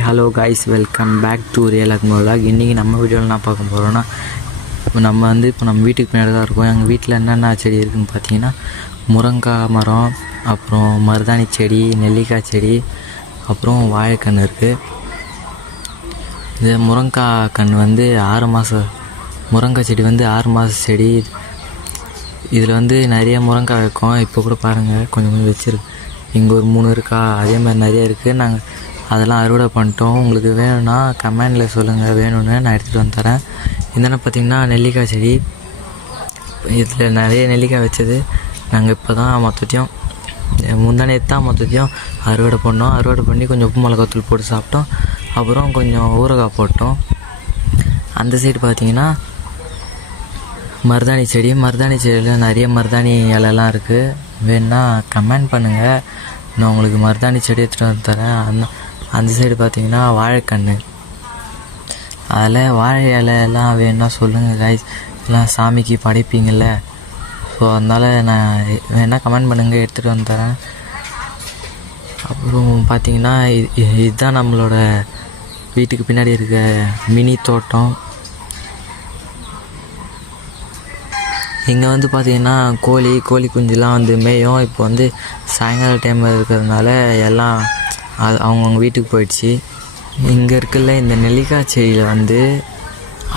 Hello guys, welcome back to real அக்மோலாக். இன்றைக்கி நம்ம வீடியோவில் என்ன பார்க்க போகிறோன்னா, இப்போ நம்ம வீட்டுக்கு பின்னாடி தான் இருக்கோம். எங்கள் வீட்டில் என்னென்ன செடி இருக்குதுன்னு பார்த்தீங்கன்னா, முருங்காய் மரம், அப்புறம் மருதாணி செடி, நெல்லிக்காய் செடி, அப்புறம் வாழைக்கன்று இருக்குது. இது முருங்காய் கன்று வந்து 6 மாதம், முருங்காய் செடி வந்து 6 மாத செடி. இதில் வந்து நிறைய முருங்காய் வைக்கும். இப்போ கூட பாருங்கள், கொஞ்சம் வச்சுருக்கு. இங்கே ஒரு 3 இருக்கா, அதே மாதிரி நிறைய இருக்குது. நாங்கள் அதெல்லாம் அறுவடை பண்ணிட்டோம். உங்களுக்கு வேணும்னா கமெண்டில் சொல்லுங்கள், வேணும்னு நான் எடுத்துகிட்டு வந்து தரேன். என்னென்ன பார்த்திங்கன்னா, நெல்லிக்காய் செடி. இதில் நிறைய நெல்லிக்காய் வச்சது. நாங்கள் இப்போ தான் மொத்தத்தையும் முந்தானே தான் மொத்தத்தையும் அறுவடை பண்ணோம். அறுவடை பண்ணி கொஞ்சம் உப்பு மிளகாத்தூள் போட்டு சாப்பிட்டோம். அப்புறம் கொஞ்சம் ஊறுகாய் போட்டோம். அந்த சைடு பார்த்திங்கன்னா மருதாணி செடி. மருதாணி செடியில் நிறைய மருதாணி இலைலாம் இருக்குது. வேணுன்னா கமெண்ட் பண்ணுங்கள், நான் உங்களுக்கு மருதாணி செடி எடுத்துகிட்டு வந்து தரேன். அந்த சைடு பார்த்திங்கன்னா வாழைக்கன்று. அதில் வாழை இலையெல்லாம் வேணுன்னா சொல்லுங்கள் காய்ஸ், எல்லாம் சாமிக்கு படைப்பீங்கள்ல. ஸோ அதனால் நான் வேணா கமெண்ட் பண்ணுங்கள், எடுத்துகிட்டு வந்து தரேன். அப்புறம் பார்த்திங்கன்னா இதுதான் நம்மளோட வீட்டுக்கு பின்னாடி இருக்க மினி தோட்டம். இங்கே வந்து பார்த்திங்கன்னா கோழி குஞ்சுலாம் வந்து மேயும். இப்போ வந்து சாயங்கால டைம் இருக்கிறதுனால எல்லாம் அவங்கவுங்க வீட்டுக்கு போயிடுச்சு. இங்கே இருக்குல்ல, இந்த நெல்லிக்காய் செடியில் வந்து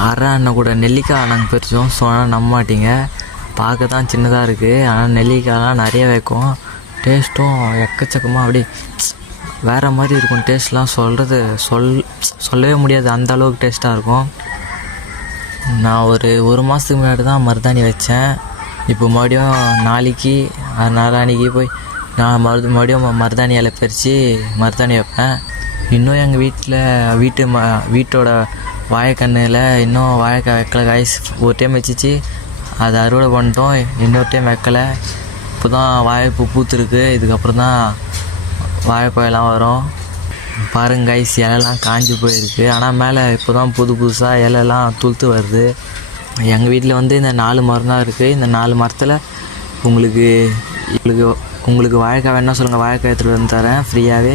அண்ணன் கூட நெல்லிக்காய் நாங்கள் பறித்தோம். ஸோ ஆனால் நம்ப மாட்டீங்க, பார்க்க தான் சின்னதாக இருக்குது, ஆனால் நெல்லிக்காயெலாம் நிறைய வைக்கும். டேஸ்ட்டும் எக்கச்சக்கமாக அப்படி வேறு மாதிரி இருக்கும். டேஸ்ட்லாம் சொல்லவே முடியாது, அந்த அளவுக்கு டேஸ்ட்டாக இருக்கும். நான் ஒரு மாதத்துக்கு முன்னாடி தான் மருதாணி வச்சேன். இப்போ மறுபடியும் நாளான்னைக்கு போய் நான் மறுபடியும் மருதாணி இலை பறித்து மருதாணி வைப்பேன். இன்னும் எங்கள் வீட்டோட வாழைக்கண்ணில் இன்னும் வாழைக்காய் வைக்கல காய்ஸ். ஒரு டைம் வச்சிச்சு, அதை அறுவடை பண்ணிட்டோம். இன்னொரு டைம் வைக்கலை. இப்போ தான் வாழைப்பூ பூத்துருக்கு. இதுக்கப்புறம் தான் வாழைப்பழம்லாம் வரும். பாருங்க காய்ஸ், இலைலாம் காஞ்சி போயிருக்கு. ஆனால் மேலே இப்போ தான் புதுசாக இலைலாம் துளுத்து வருது. எங்கள் வீட்டில் வந்து இந்த 4 மரம் தான் இருக்குது. இந்த 4 மரத்தில் உங்களுக்கு வாழைக்காய் வேணா சொல்லுங்கள், வாழைக்காய் எடுத்துகிட்டு வந்து தரேன் ஃப்ரீயாகவே.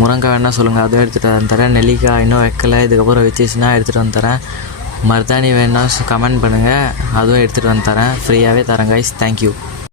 முருங்காய் வேணா சொல்லுங்கள், அதுவும் எடுத்துகிட்டு வந்து தரேன். நெல்லிக்காய் இன்னும் வைக்கலை, இதுக்கப்புறம் வச்சிச்சுன்னா எடுத்துகிட்டு வந்து தரேன். மருதாணி வேணா கமெண்ட் பண்ணுங்கள், அதுவும் எடுத்துகிட்டு வந்து தரேன், ஃப்ரீயாகவே தரேன் காய்ஸ். தேங்க்யூ.